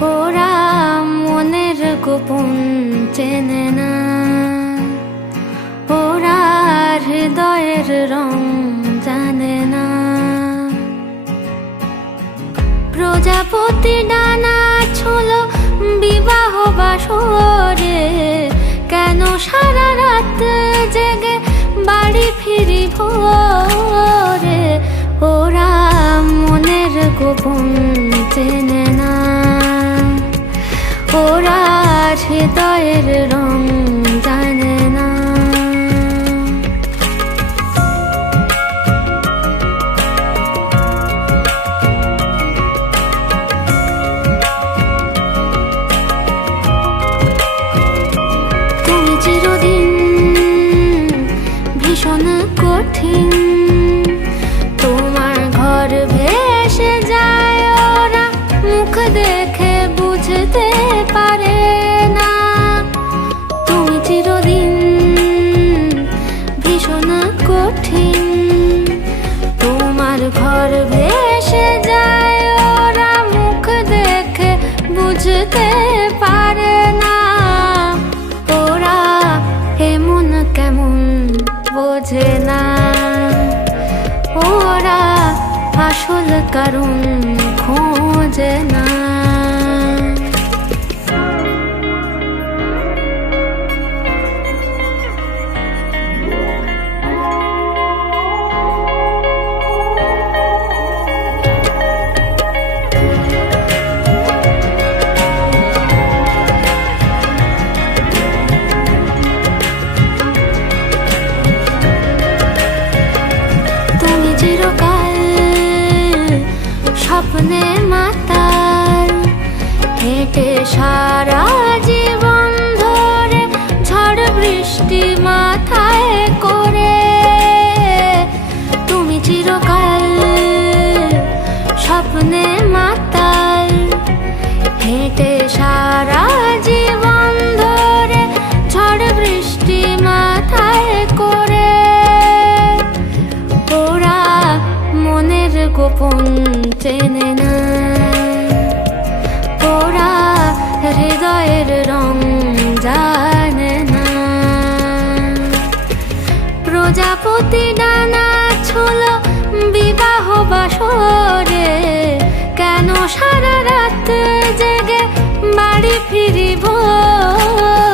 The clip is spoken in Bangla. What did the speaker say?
ওরা মনের গোপন চেনে না, ওরা হৃদয়ের রং জানে না। প্রজাপতি ডানা ছোল বিবাহ বাসরে, কেন সারা রাত জেগে বাড়ি ফিরি ভোরে। ওরা মনের গোপন চেনে না, ওরা হৃদয়ের রং জানে না। তুমি চিরদিন ভীষণ কঠিন, তোমার ঘর ভেসে যায়, ওরা মুখ দেখে বুঝতে পারে না। তুমি চিরদিন ভীষণ কঠিন, তোমার ঘর ভেসে যায়, ওরা মুখ দেখে বুঝতে পারে না। ওরা এমন কেমন বোঝে না, ওরা আসল কারণ খোঁজে না। তুমি চিরকাল স্বপ্নে মাতাল, হেঁটে সারা জীবন ধরে ঝড় বৃষ্টি মাথায় করে। তুমি চিরকাল স্বপ্নে মাতাল, হেঁটে সারা জীবন ধরে ঝড় বৃষ্টি মাথায় করে। ওরা মনের গোপন চেনে না, ওরা হৃদয়ের রং জানে না। প্রজাপতি ডানা ছোল বিবাহ বাসরে, কেন সারা রাত জেগে বাড়ি ফিরি ভোরে।